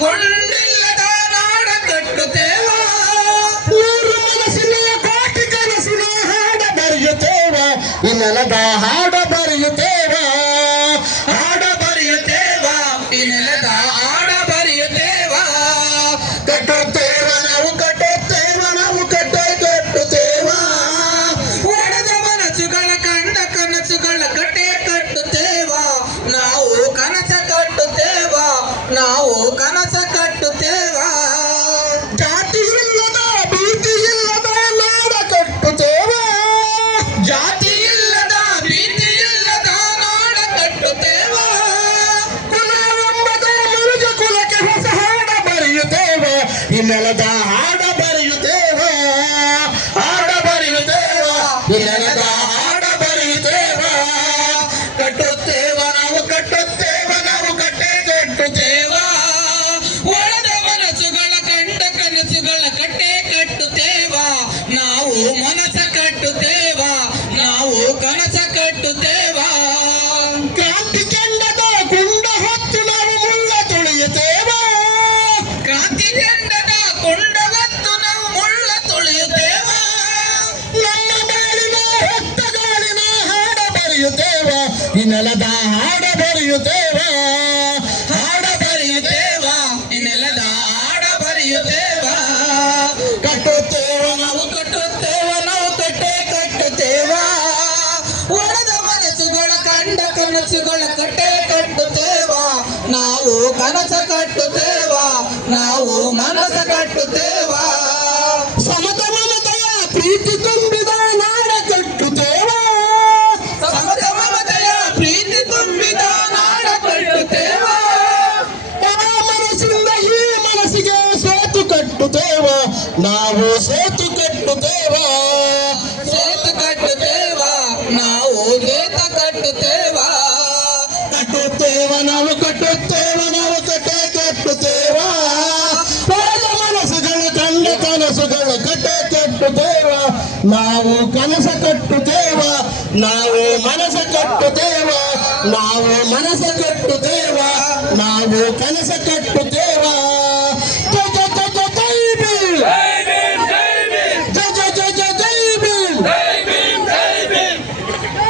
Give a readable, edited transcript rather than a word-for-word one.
ಗುಂಡಿಲ್ಲದ ನಾಡ ಕಟ್ಟುತ್ತೇವ ನೂರು ಮನಸ್ಸಿನ ಕೋಟಿ ಕನಸಿನ ಹಾಡ ಬರೆಯುತ್ತೇವ ಈ ನೆಲದ ಹಾಡ ಬರೆಯುತ್ತೇವ ಹಾಡ ಬರೆಯುತ್ತೇವ ಈ ನೆಲದ ಹಾಡ ಬರೆಯುತ್ತೇವ ಕಟ್ಟುತ್ತೇವ ನಾವು ಕಟ್ಟುತ್ತೇವ ನಾವು ಕಟ್ಟುತ್ತೇವ ಒಡೆದ ಮನಸ್ಸುಗಳ ಕಂಡ ಕನಸುಗಳ ಕಟ್ಟೆ ಕಟ್ಟುತ್ತೇವ ನಾವು ಕನಸ ಕಟ್ಟುತ್ತೇವ ನಾವು ಕನಸ ಕಟ್ಟುತ್ತೇವ ಜಾತಿ ಇಲ್ಲದ ಭೀತಿ ಇಲ್ಲದ ನಾಡ ಕಟ್ಟುತ್ತೇವ ಜಾತಿ ಇಲ್ಲದ ಭೀತಿ ಇಲ್ಲದ ನಾಡ ಕಟ್ಟುತ್ತೇವ ಕುಲವೆಂಬದ ಮನುಜ ಕುಲಕ್ಕೆ ಹೊಸ ಹಾಡ ಬರೆಯುತ್ತೇವ ಈ ನೆಲದ ಹಾಡ ಬರೆಯುತ್ತೇವ ಹಾಡ ಬರೆಯುತ್ತೇವ ಈ ನೆಲದ ಹಾಡ ಬರೆಯುತ್ತೇವ ಕಟ್ಟುತ್ತೇವ ನಾವು ಕಟ್ಟುತ್ತೇವ ನಾವು ಕಟ್ಟೆ ಕಟ್ಟುತ್ತೇವ ಒಡೆದ ಮನಸ್ಸುಗಳ ಕಂಡ ಕನಸುಗಳ ಕಟ್ಟೆ ಕಟ್ಟುತ್ತೇವ ನಾವು ಮನಸ್ಸ ಕಟ್ಟುತ್ತೇವ ನಾವು ಕನಸ ಕಟ್ಟುತ್ತೇವ ಕ್ರಾಂತಿ ಕೆಂಡದ ಕುಂಡ ಹೊತ್ತು ನಾವು ಮುಳ್ಳ ತುಳಿಯುತ್ತೇವ ಕ್ರಾಂತಿ ಕೆಂಡದ ಕೊಂಡವತ್ತು ನಾವು ಮುಳ್ಳ ತುಳಿಯುತ್ತೇವ ನಮ್ಮ ಬಾಳಿನ ಹೊತ್ತ ಗಾಳಿನ ಹಾಡ ಬರೆಯುತ್ತೇವ ಈ ನೆಲದ ಹಾಡ ಬರೆಯುತ್ತೇವ ಹಾಡ ಬರೆಯುತ್ತೇವ ಈ ನೆಲದ ಹಾಡ ಬರೆಯುತ್ತೇವ ಕಟ್ಟುತ್ತೇವ ನಾವು ಕಟ್ಟುತ್ತೇವ ನಾವು ಕಟ್ಟೆ ಕಟ್ಟುತ್ತೇವ ಒಡೆದ ಮನಸ್ಸುಗಳ ಕಂಡ ಕನಸುಗಳ ಕಟ್ಟೆ ಕಟ್ಟುತ್ತೇವ ನಾವು ಕನಸ ಕಟ್ಟುತ್ತೇವ ನಾವು ಮನಸ ಕಟ್ಟುತ್ತೇವ ಸಮತ ಮಮತೆಯ ಪ್ರೀತಿ ತುಂಬಿದ ನಾಡ ಕಟ್ಟುತ್ತೇವ ಸಮತ ಮಮತೆಯ ಪ್ರೀತಿ ತುಂಬಿದ ನಾಡ ಕಟ್ಟುತ್ತೇವ ಆ ಮನಸ್ಸಿಂದ ಈ ಮನಸ್ಸಿಗೆ ಸೇತು ಕಟ್ಟುತ್ತೇವ ನಾವು ಸೇತು ಕಟ್ಟುತ್ತೇವ ಸೇತು ಕಟ್ಟುತ್ತೇವ ನಾವು ಗೇತ ಕಟ್ಟುತ್ತೇವ ಕಟ್ಟುತ್ತೇವ ನಾವು ಕಟ್ಟುತ್ತೇವ ನಾವು ಕಟ್ಟೆ ಕಟ್ಟುತ್ತೇವ ಹೊರದ ಮನಸ್ಸುಗಳು ಕಂಡ ಕನಸುಗಳು ಕಟ್ಟೆ ಕಟ್ಟುತ್ತೇವ ನಾವು ಕನಸ ಕಟ್ಟುತ್ತೇವ ನಾವು ಮನಸ ಕಟ್ಟುತ್ತೇವ ನಾವು ಮನಸ ಕಟ್ಟುತ್ತೇವ ನಾವು ಕನಸ ಕಟ್ಟು